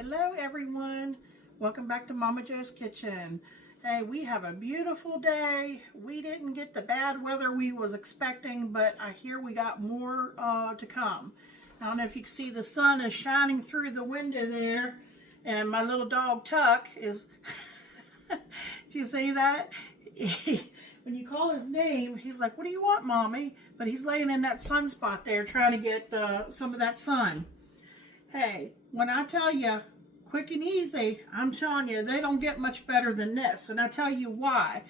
Hello everyone, welcome back to Momma Jo's Kitchen. Hey, we have a beautiful day. We didn't get the bad weather we was expecting, but I hear we got more to come. I don't know if you can see the sun is shining through the window there, and my little dog Tuck is, do you see that? When you call his name, he's like, "What do you want, Mommy?" But he's laying in that sunspot there trying to get some of that sun. Hey, when I tell you quick and easy, I'm telling you, they don't get much better than this. And I tell you why.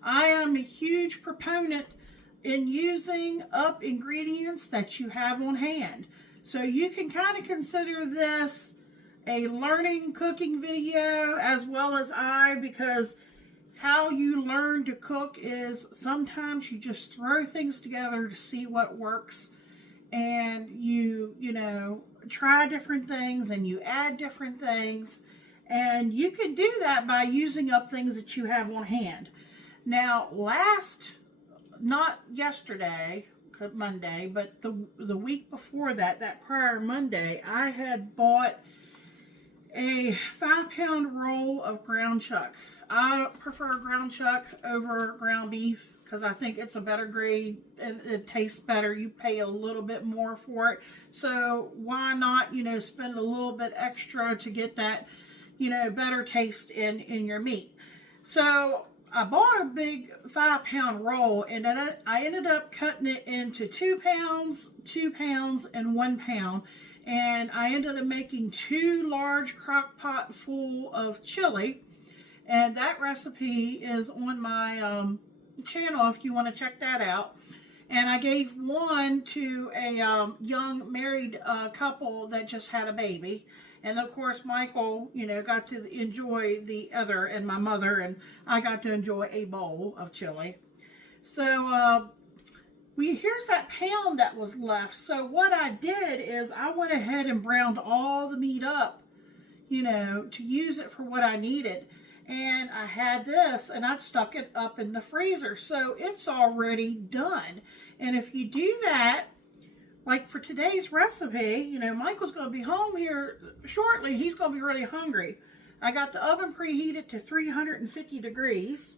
I am a huge proponent in using up ingredients that you have on hand. So you can kind of consider this a learning cooking video as well as because how you learn to cook is sometimes you just throw things together to see what works. And you try different things and you add different things. And you can do that by using up things that you have on hand. Now, not yesterday, Monday, but the week before that prior Monday, I had bought a 5-pound roll of ground chuck. I prefer ground chuck over ground beef because I think it's a better grade and it tastes better. You pay a little bit more for it. So why not, spend a little bit extra to get that, better taste in your meat. So I bought a big 5-pound roll and then I ended up cutting it into 2 pounds, 2 pounds, and 1 pound. And I ended up making 2 large crock pot full of chili. And that recipe is on my channel if you want to check that out. And I gave one to a young married couple that just had a baby. And of course, Michael, got to enjoy the other, and my mother, and I got to enjoy a bowl of chili. So here's that pound that was left. So what I did is I went ahead and browned all the meat up, to use it for what I needed. And I had this and I'd stuck it up in the freezer. So it's already done. And if you do that, like for today's recipe, Michael's going to be home here shortly. He's going to be really hungry. I got the oven preheated to 350 degrees.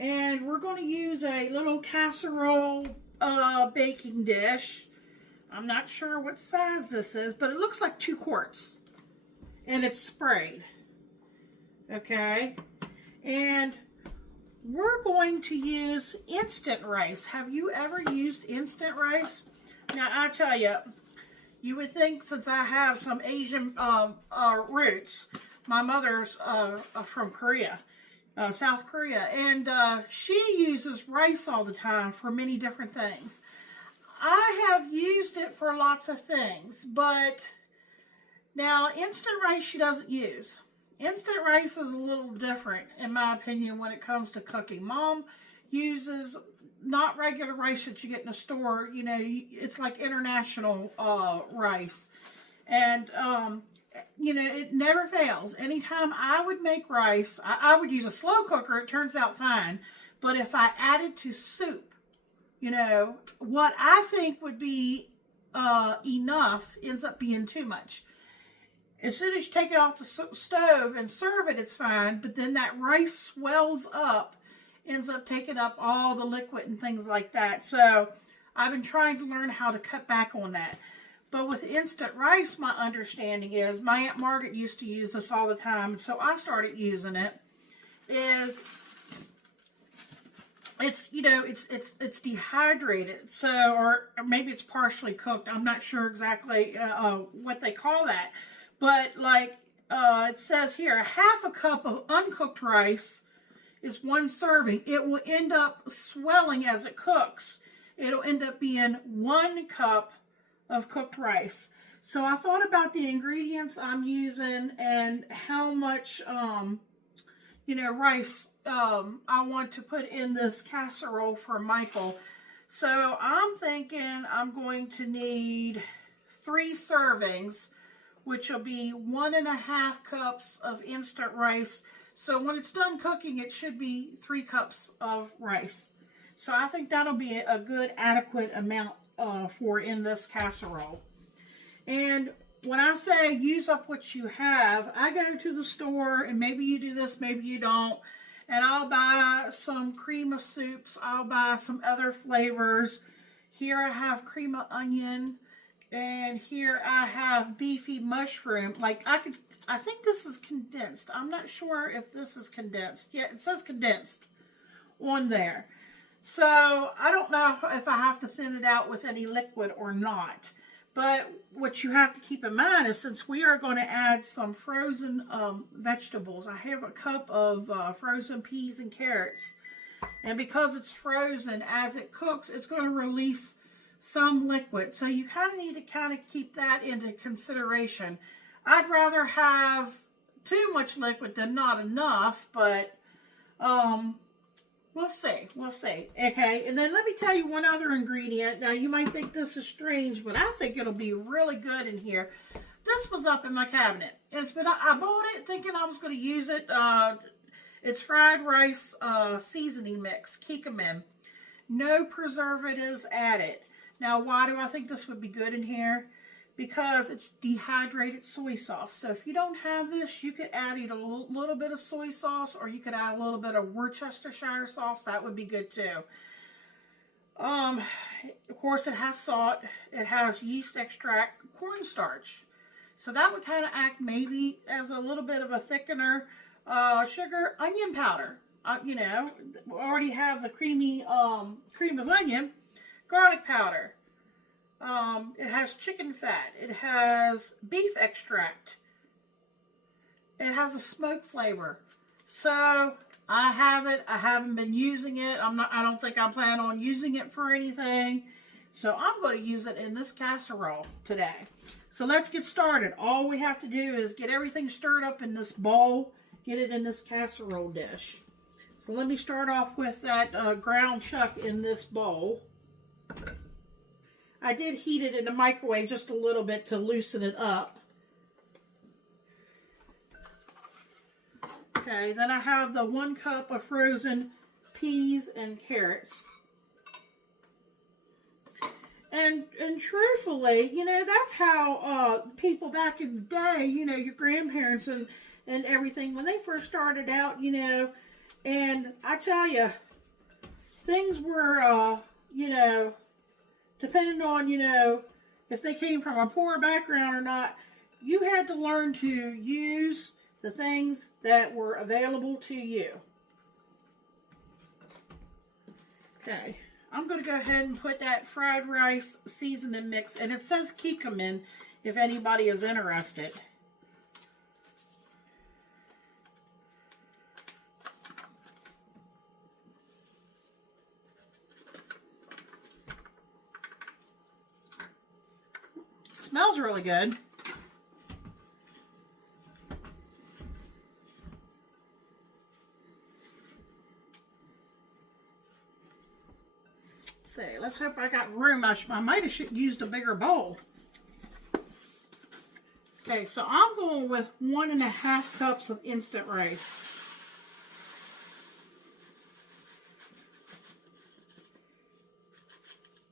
And we're going to use a little casserole baking dish. I'm not sure what size this is, but it looks like 2 quarts. And it's sprayed. Okay, and we're going to use instant rice. Have you ever used instant rice? Now, I tell you, you would think since I have some Asian roots, my mother's from Korea, South Korea, and she uses rice all the time for many different things. I have used it for lots of things, but now instant rice she doesn't use. Instant rice is a little different, in my opinion, when it comes to cooking. Mom uses not regular rice that you get in the store. It's like international rice. And, it never fails. Anytime I would make rice, I would use a slow cooker. It turns out fine. But if I added to soup, what I think would be enough ends up being too much. As soon as you take it off the stove and serve it, it's fine. But then that rice swells up, ends up taking up all the liquid and things like that. So I've been trying to learn how to cut back on that. But with instant rice, my understanding is, my Aunt Margaret used to use this all the time. So I started using it. It's dehydrated. So, or maybe it's partially cooked. I'm not sure exactly what they call that. But like it says here, 1/2 cup of uncooked rice is 1 serving. It will end up swelling as it cooks. It'll end up being 1 cup of cooked rice. So I thought about the ingredients I'm using and how much, rice I want to put in this casserole for Michael. So I'm thinking I'm going to need 3 servings, which will be 1.5 cups of instant rice. So when it's done cooking, it should be 3 cups of rice. So I think that'll be a good adequate amount for in this casserole. And when I say use up what you have, I go to the store, and maybe you do this, maybe you don't, and I'll buy some cream of soups. I'll buy some other flavors. Here I have cream of onion, and here I have beefy mushroom. Like I think this is condensed. I'm not sure if this is condensed. Yeah, it says condensed on there. So I don't know if I have to thin it out with any liquid or not. But what you have to keep in mind is, since we are going to add some frozen vegetables, I have a cup of frozen peas and carrots. And because it's frozen, as it cooks, it's going to release some liquid. So you kind of need to kind of keep that into consideration. I'd rather have too much liquid than not enough, but we'll see. We'll see. Okay, and then let me tell you one other ingredient. Now, you might think this is strange, but I think it'll be really good in here. This was up in my cabinet. I bought it thinking I was going to use it. It's fried rice seasoning mix, kikkoman. No preservatives added. Now, why do I think this would be good in here? Because it's dehydrated soy sauce. So if you don't have this, you could add either a little bit of soy sauce, or you could add a little bit of Worcestershire sauce. That would be good too. Of course, it has salt. It has yeast extract, cornstarch. So that would kind of act maybe as a little bit of a thickener. Sugar, onion powder. You know, we already have the cream of onion. Garlic powder. It has chicken fat. It has beef extract. It has a smoke flavor. So I have it. I haven't been using it. I don't think I plan on using it for anything. So I'm going to use it in this casserole today. So let's get started. All we have to do is get everything stirred up in this bowl. Get it in this casserole dish. So let me start off with that ground chuck in this bowl. I did heat it in the microwave just a little bit to loosen it up. Okay, then I have the 1 cup of frozen peas and carrots. And truthfully, you know, that's how people back in the day, you know, your grandparents and everything, when they first started out, you know, and I tell you, things were, you know, depending on, you know, if they came from a poor background or not, you had to learn to use the things that were available to you. Okay, I'm going to go ahead and put that fried rice seasoning mix, and it says kikkoman if anybody is interested. Smells really good. Let's see, let's hope I got room. I might have used a bigger bowl. Okay, so I'm going with 1.5 cups of instant rice.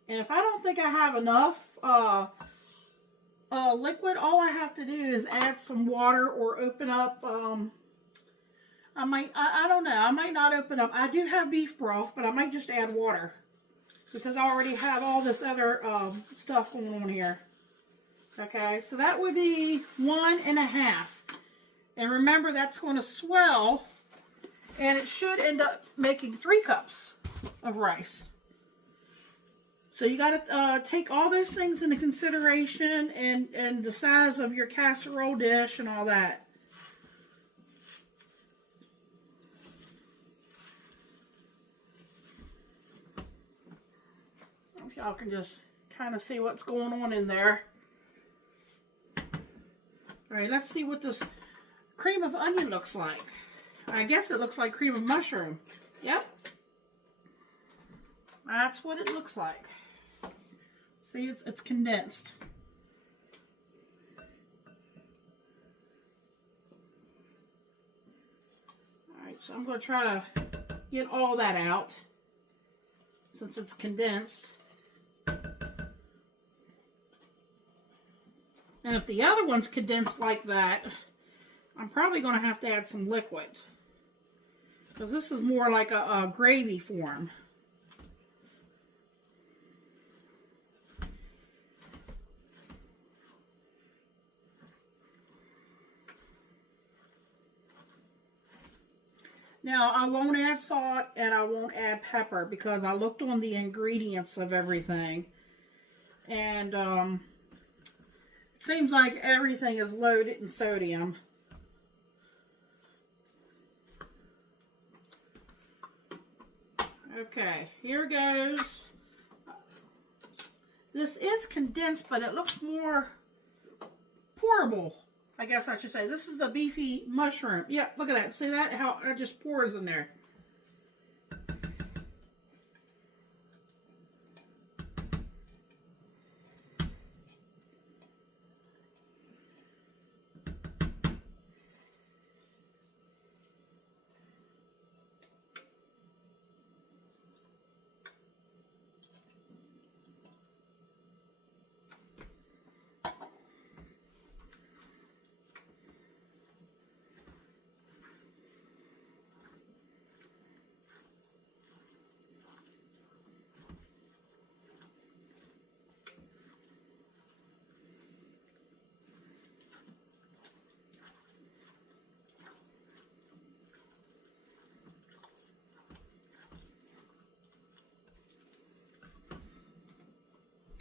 And if I don't think I have enough liquid, all I have to do is add some water or open up, I don't know, I might not open up. I do have beef broth, but I might just add water because I already have all this other stuff going on here. Okay, so that would be 1.5. And remember, that's going to swell, and it should end up making 3 cups of rice. So you got to take all those things into consideration, and the size of your casserole dish and all that. I don't know if y'all can just kind of see what's going on in there. All right, let's see what this cream of onion looks like. I guess it looks like cream of mushroom. Yep. That's what it looks like. See, it's condensed. Alright, so I'm going to try to get all that out since it's condensed. And if the other one's condensed like that, I'm probably going to have to add some liquid. Because this is more like a gravy form. Now, I won't add salt and I won't add pepper because I looked on the ingredients of everything. And it seems like everything is loaded in sodium. Okay, here goes. This is condensed, but it looks more pourable, I guess I should say. This is the beefy mushroom. Yeah, look at that. See that? How it just pours in there.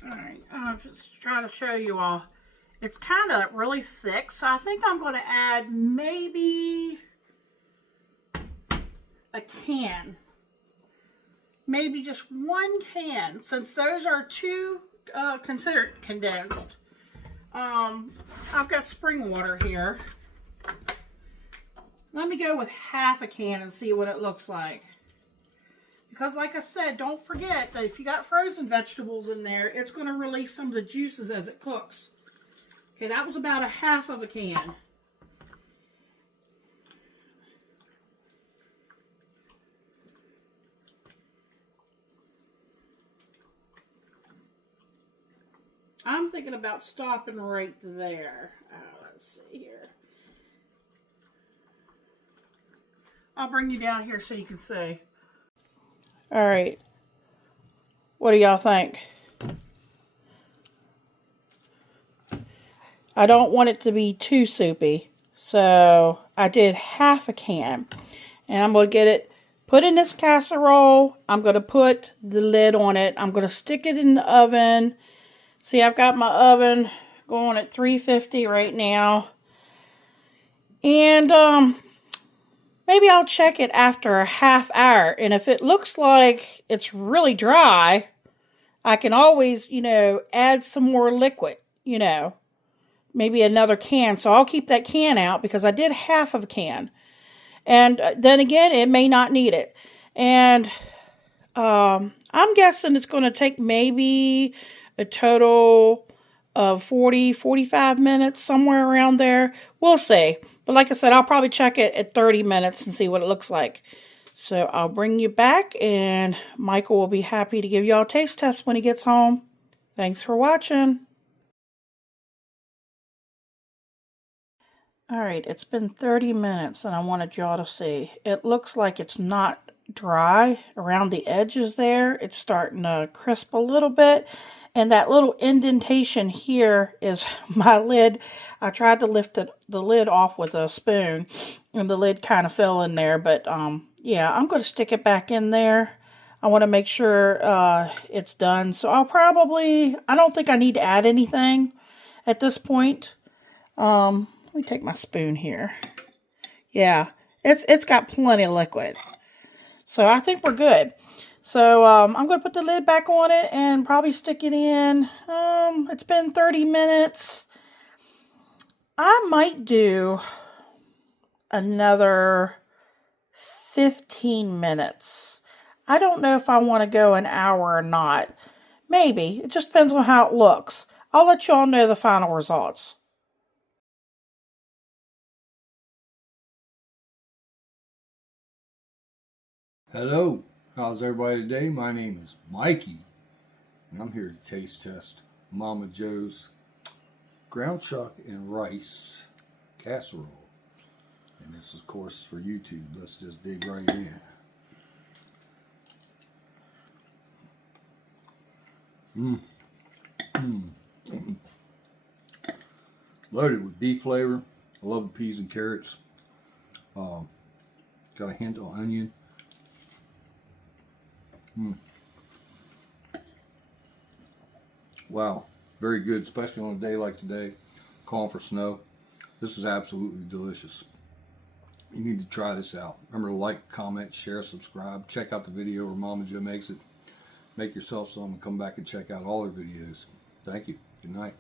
Alright, I'll just try to show you all. It's kind of really thick, so I think I'm going to add maybe a can. Maybe just one can, since those are two considered condensed. I've got spring water here. Let me go with half a can and see what it looks like. Because like I said, don't forget that if you got frozen vegetables in there, it's going to release some of the juices as it cooks. Okay, that was about a half of a can. I'm thinking about stopping right there. Let's see here. I'll bring you down here so you can see. All right. What do y'all think? I don't want it to be too soupy, so I did half a can. And I'm going to get it put in this casserole. I'm going to put the lid on it. I'm going to stick it in the oven. See, I've got my oven going at 350 right now. And maybe I'll check it after a half hour. And if it looks like it's really dry, I can always, add some more liquid, maybe another can. So I'll keep that can out because I did half of a can. And then again, it may not need it. And I'm guessing it's going to take maybe a total of 45 minutes, somewhere around there. We'll see. But like I said, I'll probably check it at 30 minutes and see what it looks like. So I'll bring you back, and Michael will be happy to give y'all a taste test when he gets home. Thanks for watching. Alright, it's been 30 minutes, and I wanted y'all to see. It looks like it's not dry around the edges there. It's starting to crisp a little bit. And that little indentation here is my lid. I tried to lift the lid off with a spoon, and the lid kind of fell in there. But, yeah, I'm going to stick it back in there. I want to make sure it's done. So I don't think I need to add anything at this point. Let me take my spoon here. Yeah, it's got plenty of liquid. So I think we're good. So I'm going to put the lid back on it and probably stick it in. It's been 30 minutes. I might do another 15 minutes. I don't know if I want to go an hour or not. Maybe. It just depends on how it looks. I'll let you all know the final results. Hello, how's everybody today? My name is Mikey, and I'm here to taste test Momma Jo's ground chuck and rice casserole. And this is, of course, for YouTube. Let's just dig right in. Loaded with beef flavor. I love the peas and carrots. Got a hint of onion. Wow, very good, especially on a day like today, calling for snow. This is absolutely delicious. You need to try this out. Remember to like, comment, share, subscribe. Check out the video where Momma Jo makes it. Make yourself some and come back and check out all her videos. Thank you. Good night.